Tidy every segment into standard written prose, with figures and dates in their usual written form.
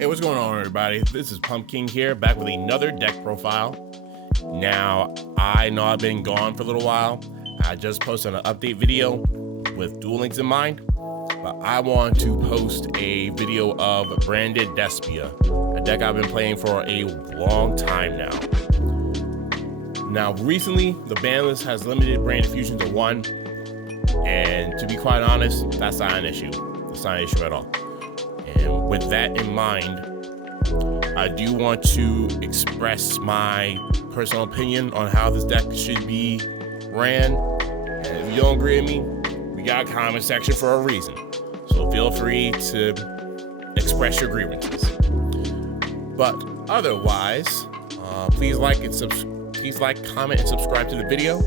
Hey, what's going on, everybody? This is Pumpkin here, back with another deck profile. Now, I know I've been gone for a little while. I just posted an update video with Duel Links in mind, but I want to post a video of branded Despia, a deck I've been playing for a long time now. Now, recently, the ban list has limited branded fusion to 1, and to be quite honest, that's not an issue. It's not an issue at all. And with that in mind, I do want to express my personal opinion on how this deck should be ran. And if you don't agree with me, we got a comment section for a reason. So feel free to express your grievances. But otherwise, please like, comment, and subscribe to the video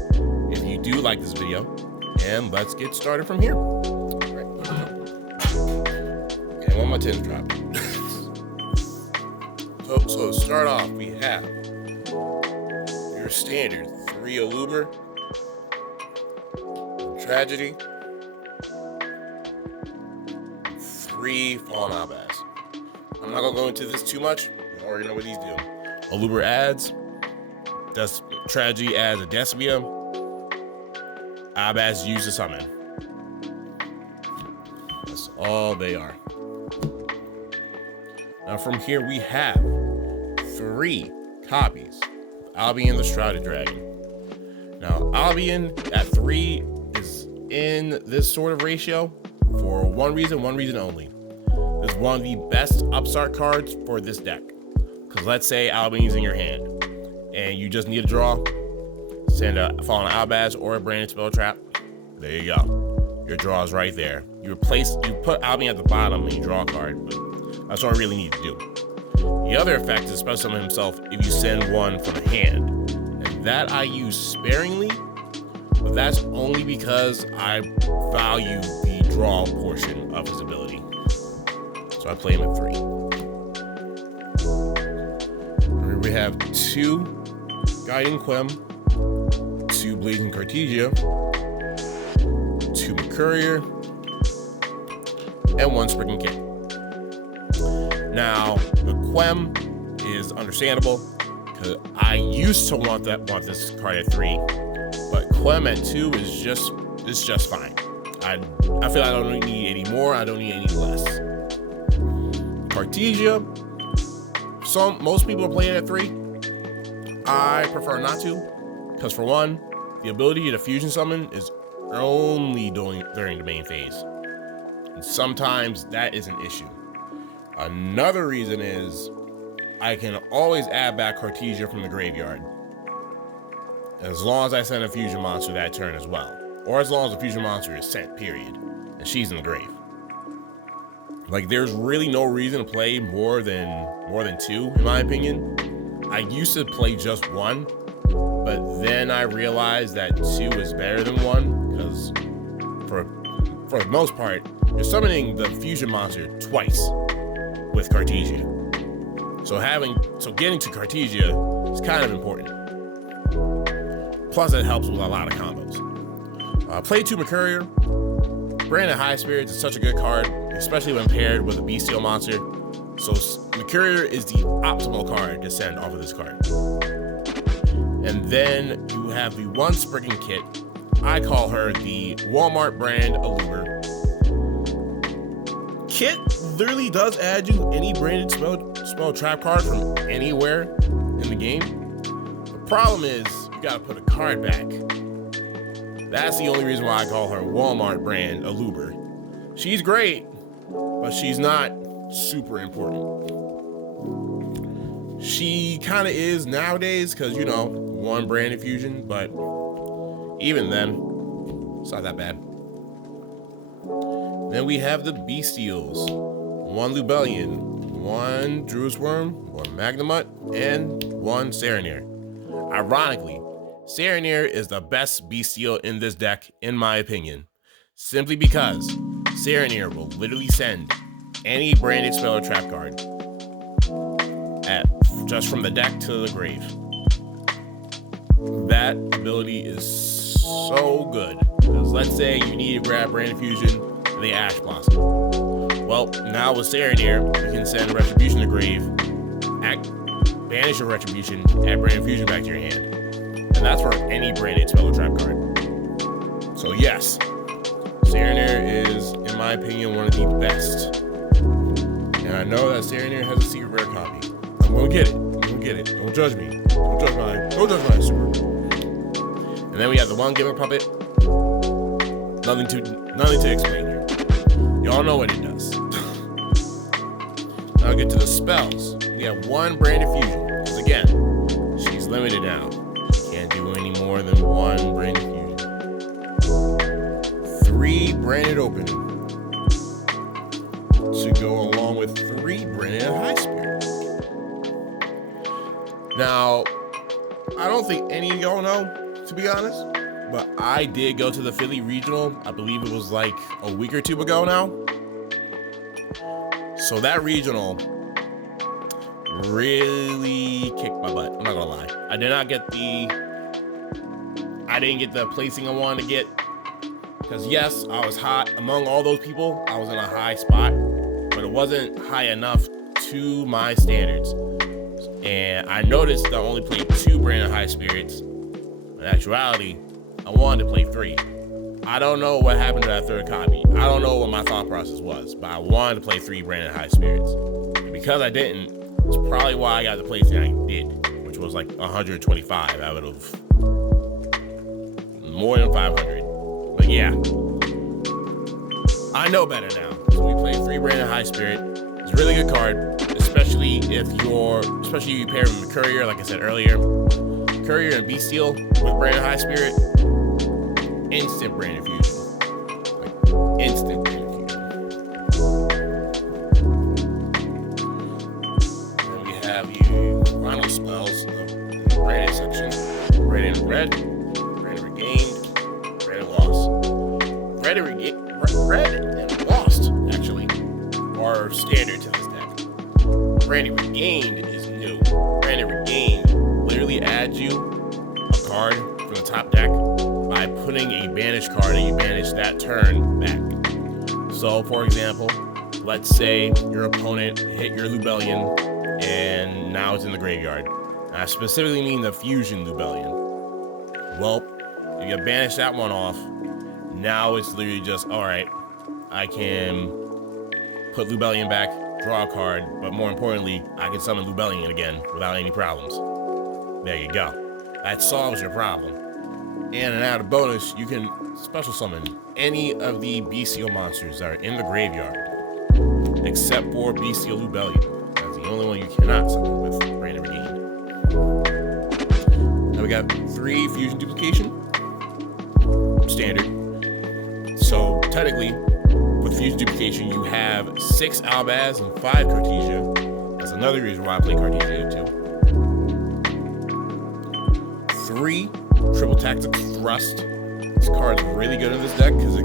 if you do like this video. And let's get started from here. And one more 10 drop. So to start off, we have your standard 3 Aluber, Tragedy, 3 Fallen Albaz. I'm not gonna go into this too much. You already know what these do. Aluber adds, Tragedy adds a Despia, Albaz used to summon. That's all they are. Now from here we have 3 copies of Albion the Shrouded Dragon. Now Albion at 3 is in this sort of ratio for one reason only. It's one of the best upstart cards for this deck. Because let's say Albion's in your hand and you just need a draw, send a Fallen Albaz or a Branded Spell Trap. There you go. Your draw is right there. You put Albion at the bottom and you draw a card, but that's all I really need to do. The other effect is Special Summon himself if you send one from a hand. And that I use sparingly, but that's only because I value the draw portion of his ability. So I play him at 3. We have 2 Guiding Quem, 2 Blazing Cartesia, 2 Mercurier, and 1 Spriggan Kit. Now, the Quem is understandable because I used to want this card at 3, but Quem at 2 is just fine. I feel I don't need any more. I don't need any less. Cartesia, most people play it at 3. I prefer not to, because for one, the ability to fusion summon is only during the main phase, and sometimes that is an issue. Another reason is I can always add back Cartesia from the graveyard, as long as I send a fusion monster that turn as well, or as long as the fusion monster is sent, period, and she's in the grave. Like, there's really no reason to play more than 2, in my opinion. I used to play just 1, but then I realized that 2 is better than 1, because for the most part, you're summoning the fusion monster twice with Cartesia. So getting to Cartesia is kind of important. Plus, it helps with a lot of combos. Play 2 Mercurier. Branded High Spirits is such a good card, especially when paired with a Bestial monster. So Mercurier is the optimal card to send off of this card. And then you have the 1 Spriggan Kit. I call her the Walmart brand Aluber. Kit literally does add you any branded spell trap card from anywhere in the game. The problem is you gotta put a card back. That's the only reason why I call her Walmart brand Aluber. She's great, but she's not super important. She kind of is nowadays because, 1 branded fusion, but even then, it's not that bad. Then we have the Bestials. 1 Lubellion, 1 Druid's Worm, 1 Magnemite, and 1 Serenir. Ironically, Serenir is the best Bestial in this deck, in my opinion, simply because Serenir will literally send any branded spell or trap card just from the deck to the grave. That ability is so good, because let's say you need to grab branded fusion and the Ash Blossom. Well, now with Serenir, you can send Retribution to grave, banish your Retribution, add Brand Fusion back to your hand. And that's for any branded spell or trap card. So yes, Serenir is, in my opinion, one of the best. And I know that Serenir has a secret rare copy. I'm gonna get it. Don't judge me. Don't judge my super. And then we have the one gimmick puppet. Nothing to explain here. Y'all know what it does. Now I'll get to the spells. We have one branded fusion. Because again, she's limited now. Can't do any more than one branded fusion. 3 branded opening to go along with 3 branded high spirit. Now, I don't think any of y'all know, to be honest, but I did go to the Philly Regional. I believe it was like a week or 2 ago now. So that regional really kicked my butt. I'm not gonna lie. I didn't get the placing I wanted to get. Because yes, I was hot. Among all those people, I was in a high spot, but it wasn't high enough to my standards. And I noticed that I only played 2 branded high spirits. In actuality, I wanted to play 3. I don't know what happened to that 3rd copy. I don't know what my thought process was, but I wanted to play 3 branded high spirits. And because I didn't, it's probably why I got the placing I did, which was like 125 out of more than 500. But yeah, I know better now. So we play 3 branded high spirit. It's a really good card, especially if you pair it with Courier, like I said earlier. Courier and Bestial with branded high spirit, instant branded fusion. Like instant branded fusion. Then we have you final spells of the branded section. Branded red, branded regained, branded lost. Red and lost, actually, are standard to this deck. Branded regained is new. Branded regained literally adds you a card from the top deck by putting a banished card and you banish that turn back. So, for example, let's say your opponent hit your Lubellion and now it's in the graveyard. I specifically mean the Fusion Lubellion. Well, if you banish that one off, now it's literally just, alright, I can put Lubellion back, draw a card, but more importantly, I can summon Lubellion again without any problems. There you go. That solves your problem. And an added bonus, you can special summon any of the bestial monsters that are in the graveyard, except for bestial Lubellion. That's the only one you cannot summon with Branded Regained. Now we got 3 fusion duplication, standard. So technically, with fusion duplication, you have 6 Albaz and 5 Cartesia. That's another reason why I play Cartesia too. 3 triple tactics thrust. This card's really good in this deck because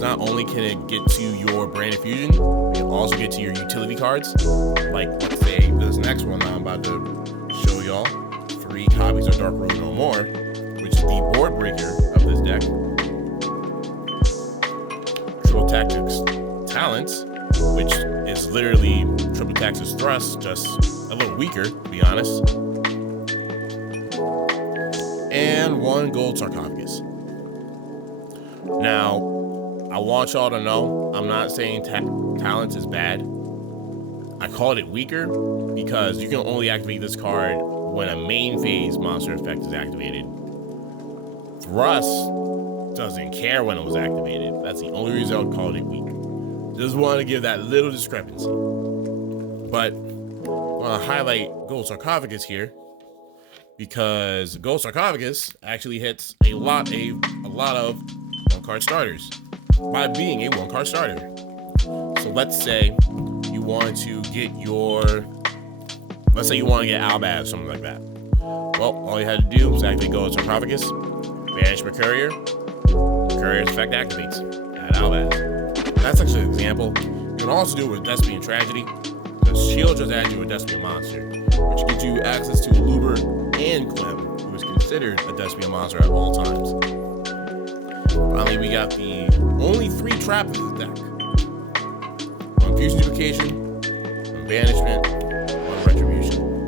not only can it get to your branded fusion, it can also get to your utility cards. Like, let's say this next one that I'm about to show y'all, 3 copies of Dark Road No More, which is the board breaker of this deck. Triple tactics talents, which is literally triple tactics thrust, just a little weaker, to be honest. And 1 gold sarcophagus. Now, I want y'all to know, I'm not saying talents is bad. I called it weaker because you can only activate this card when a main phase monster effect is activated. Thrust doesn't care when it was activated. That's the only reason I would call it weak. Just want to give that little discrepancy. But I want to highlight gold sarcophagus here, because Gold Sarcophagus actually hits a lot of 1-card starters by being a 1-card starter. So let's say you want to get Albaz or something like that. Well, all you had to do was activate Gold Sarcophagus, banish Mercurier. Mercurier's effect activates. Add Albaz. That's actually an example. You can also do it with Despia and Tragedy, because she'll just add you a Despia monster, which gives you access to Luber and Clem, who is considered a Despia monster at all times. Finally, we got the only 3 traps in this deck. 1 Fusion Duplication, one Banishment, one Retribution.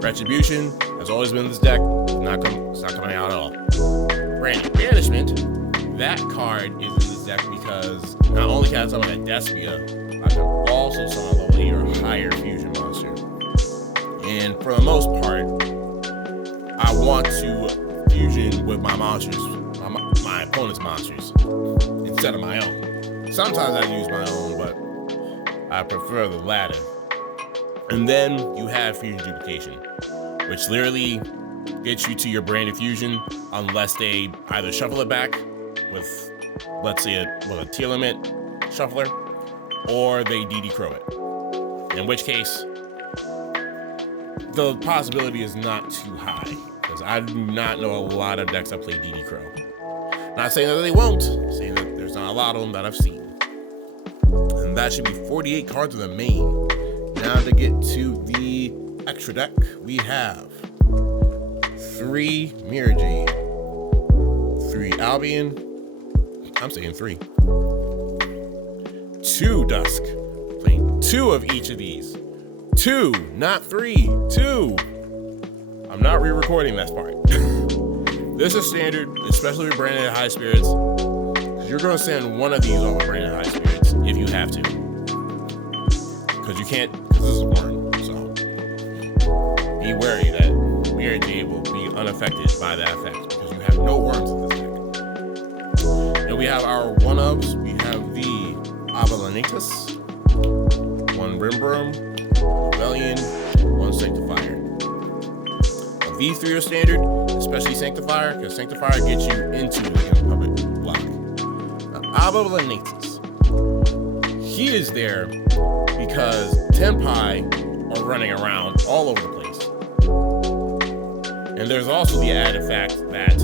Retribution has always been in this deck. It's not coming out at all. Banishment, that card is in this deck because not only can I summon that Despia, I can also summon a level 8 or higher fusion monster. And for the most part, I want to fusion with my monsters, my opponent's monsters, instead of my own. Sometimes I use my own, but I prefer the latter. And then you have Fusion Duplication, which literally gets you to your branded fusion unless they either shuffle it back with, let's say, a tier limit shuffler, or they DD Crow it. In which case, the possibility is not too high, because I do not know a lot of decks that play DD Crow. Not saying that they won't, saying that there's not a lot of them that I've seen. And that should be 48 cards in the main. Now to get to the extra deck, we have 3 Mirror Jade, 3 Albion, I'm saying 3, 2 Dusk, playing 2 of each of these. 2, not 3, 2. I'm not re-recording that part. This is standard, especially with branded at high spirits. You're gonna send one of these off of branded high spirits if you have to. Because you can't, because this is a worm, so be wary that Mirror Jade will be unaffected by that effect because you have no worms in this deck. And we have our one-ups. We have the Avalanitas, 1 Rimbrum, Rebellion, 1 Sanctifier. These 3 are standard, especially Sanctifier, because Sanctifier gets you into the Puppet block. Now, Avalanitas, he is there because Tenpai are running around all over the place. And there's also the added fact that,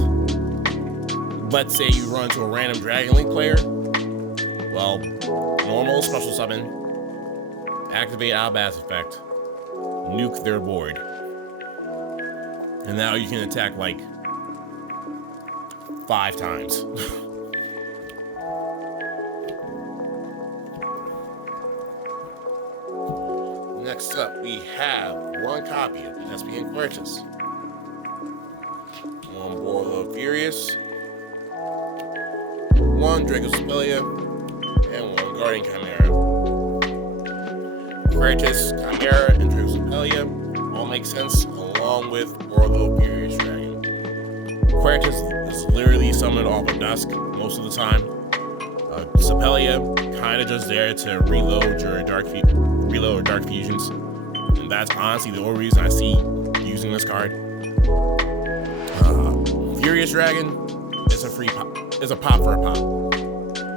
let's say you run into a random Dragon Link player, well, normal special summon, activate Albaz effect, nuke their board. And now you can attack like 5 times. Next up, we have 1 copy of Despia and Quertus, 1 Warlord Furious, 1 Draco Spelia, and 1 Guardian Chimera. Quertus, Chimera, and Draco Spelia all make sense, along with Warlord Furious Dragon. Quertus is literally summoned off of Dusk most of the time. Spelia kind of just there to reload your Dark Fusions, and that's honestly the only reason I see using this card. Furious Dragon is a free pop, is a pop for a pop,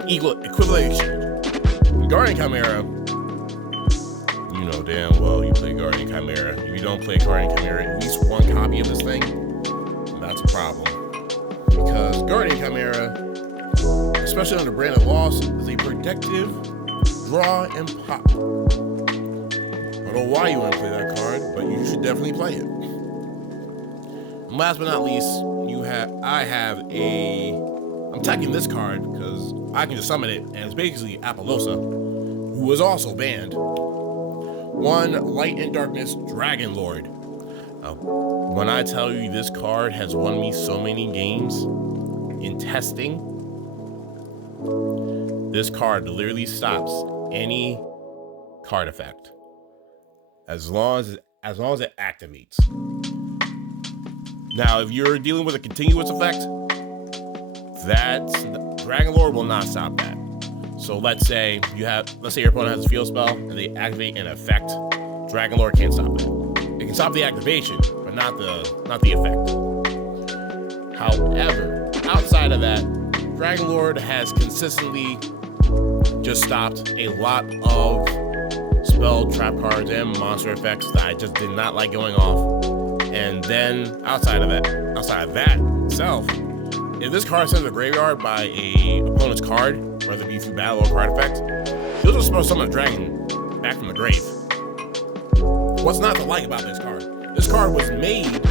equivalent exchange. Guardian Chimera, you know damn well you play Guardian Chimera. If you don't play Guardian Chimera, at least 1 copy of this thing, that's a problem. Because Guardian Chimera, especially under branded loss, is a protective draw and pop. I don't know why you want to play that card, but you should definitely play it. And last but not least, I'm attacking this card because I can just summon it, and it's basically Apollosa, who is also banned. 1 Light and Darkness Dragon Lord. When I tell you this card has won me so many games in testing, this card literally stops any card effect as long as it activates. Now, if you're dealing with a continuous effect, Dragon Lord will not stop that. So let's say your opponent has a field spell and they activate an effect, Dragon Lord can't stop that. It can stop the activation, but not the effect. However, outside of that, Dragon Lord has consistently just stopped a lot of spell, trap cards, and monster effects that I just did not like going off. And then outside of that itself, if this card sends a graveyard by a opponent's card, whether it be through battle or card effect, he'll just summon a dragon back from the grave. What's not to like about this card? This card was made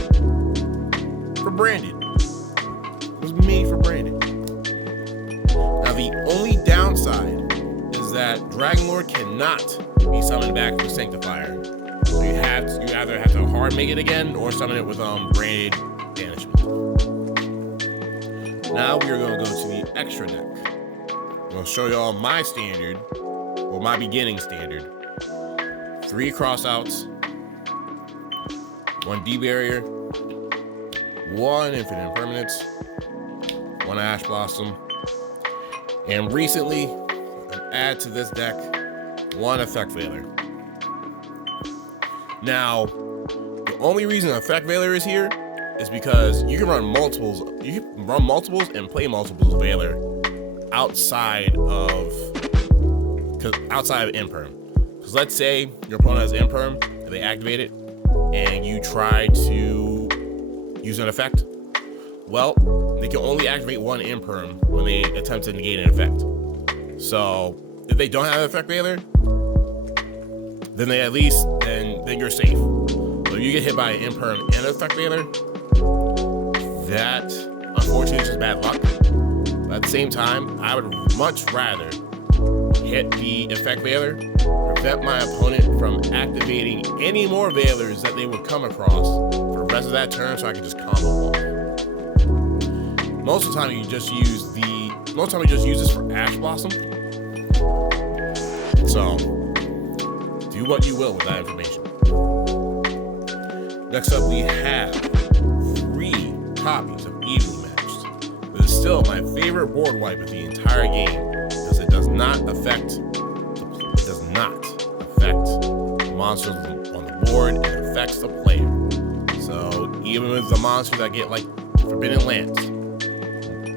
for branded. It was made for branded. Now the only downside is is that Dragon Lord cannot be summoned back with Sanctifier. So you either have to hard make it again or summon it with branded banishment. Now we are going to go to the extra deck. I'm going to show y'all my standard, or my beginning standard. 3 crossouts, 1 D barrier, 1 infinite impermanence, 1 Ash Blossom, and recently, an add to this deck, 1 Effect Veiler. Now, the only reason Effect Veiler is here is because you can run multiples. You can run multiples and play multiples Veiler outside of Imperm. Because let's say your opponent has Imperm and they activate it, and you try to use an effect. Well, they can only activate 1 Imperm when they attempt to negate an effect. So if they don't have Effect Veiler, then they at least then you're safe. So if you get hit by an Imperm and Effect Veiler, that unfortunately is just bad luck. But at the same time, I would much rather hit the Effect Veiler, prevent my opponent from activating any more Veilers that they would come across for the rest of that turn, so I can just combo off. Most of the time, you just use this for Ash Blossom. So do what you will with that information. Next up, we have 3 copies of Evenly Matched. This is still my favorite board wipe of the entire game, because it does not affect the monsters on the board. It affects the player. So even with the monsters that get like Forbidden Lands,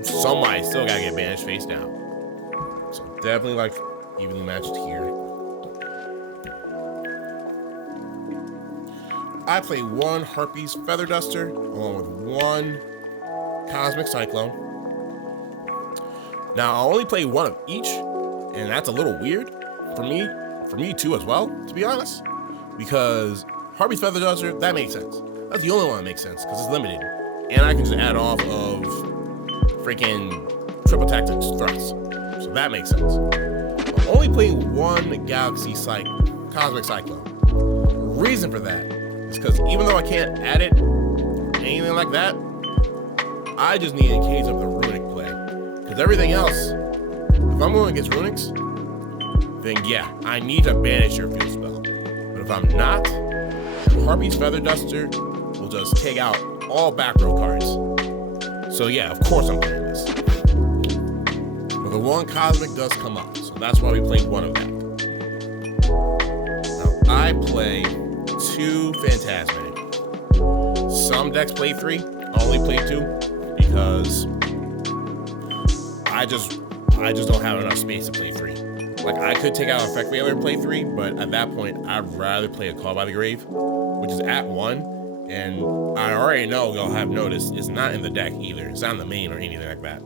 somebody still gotta get banished face down. So definitely like Evenly Matched here. I play 1 Harpy's Feather Duster along with 1 Cosmic Cyclone. Now I only play 1 of each, and that's a little weird for me too as well, to be honest, because Harpy's Feather Duster, that makes sense. That's the only one that makes sense because it's limited, and I can just add off of freaking triple tactics thrusts, so that makes sense. I'm only playing 1 Galaxy Cosmic Cyclone. The reason for that is because even though I can't add it or anything like that, I just need a case of the Runic play. Because everything else, if I'm going against Runics, then yeah, I need to banish your field spell. But if I'm not, then Harpy's Feather Duster will just take out all back row cards. So yeah, of course I'm playing this. But the 1 Cosmic does come up, so that's why we played 1 of that. Now, I play 2 Phantasmic. Some decks play 3, I only play 2, because I just don't have enough space to play 3. Like, I could take out Effect Veiler and play 3, but at that point, I'd rather play a Call by the Grave, which is at 1, and I already know y'all have noticed it's not in the deck either. It's not in the main or anything like that.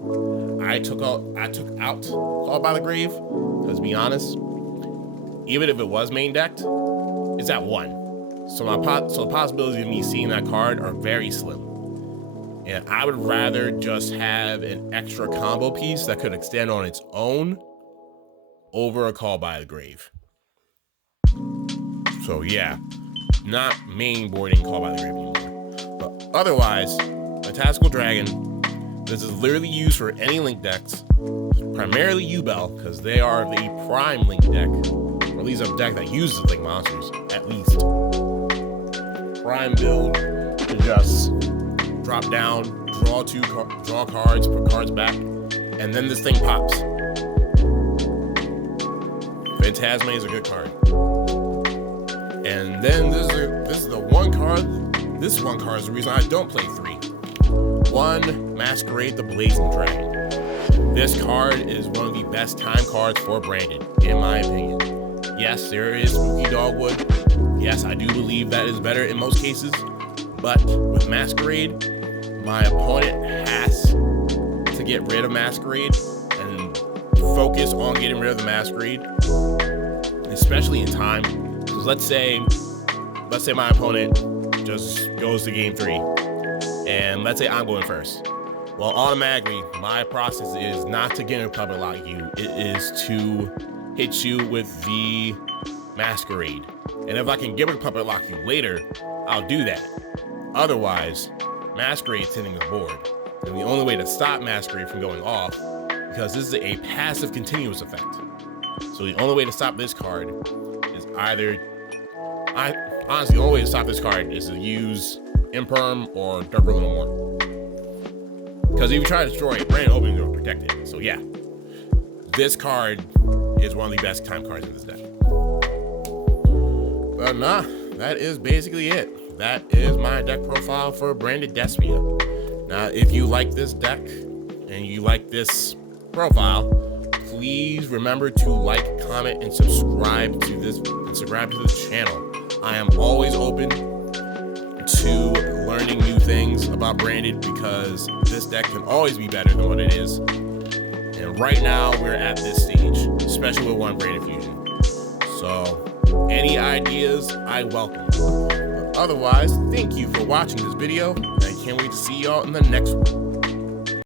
I took out Call by the Grave, because to be honest, even if it was main decked, it's at 1. So the possibilities of me seeing that card are very slim. And I would rather just have an extra combo piece that could extend on its own over a Call by the Grave. So yeah, not main boarding Call by the Grave anymore. But otherwise, a Tactical Dragon, this is literally used for any Link decks, primarily U-Bell, because they are the prime Link deck, or at least a deck that uses Link monsters, at least. Prime build to just drop down, draw cards, put cards back, and then this thing pops. Phantasme is a good card. And then this is the one card. This one card is the reason I don't play 3. 1 Masquerade the Blazing Dragon. This card is one of the best time cards for Branded, in my opinion. Yes, there is Spooky Dogwood. Yes, I do believe that is better in most cases. But with Masquerade, my opponent has to get rid of Masquerade and focus on getting rid of the Masquerade, especially in time. Because let's say my opponent just goes to game 3, and let's say I'm going first. Well, automatically, my process is not to get in public lock you. It is to hit you with the Masquerade. And if I can Gimmick Puppet lock you later, I'll do that. Otherwise, Masquerade's hitting the board. And the only way to stop Masquerade from going off, because this is a passive continuous effect. So the only way to stop this card is honestly, the only way to stop this card is to use Imperm or Dark Ruler no more. Because if you try to destroy it, Brand Opening will protect it. So yeah, this card is one of the best time cards in this deck. But nah, that is basically it. That is my deck profile for Branded Despia. Now, if you like this deck and you like this profile, please remember to like, comment, and subscribe to the channel. I am always open to learning new things about Branded because this deck can always be better than what it is. And right now we're at this stage, especially with one Branded Fusion. So any ideas, I welcome. But otherwise, thank you for watching this video, and I can't wait to see y'all in the next one.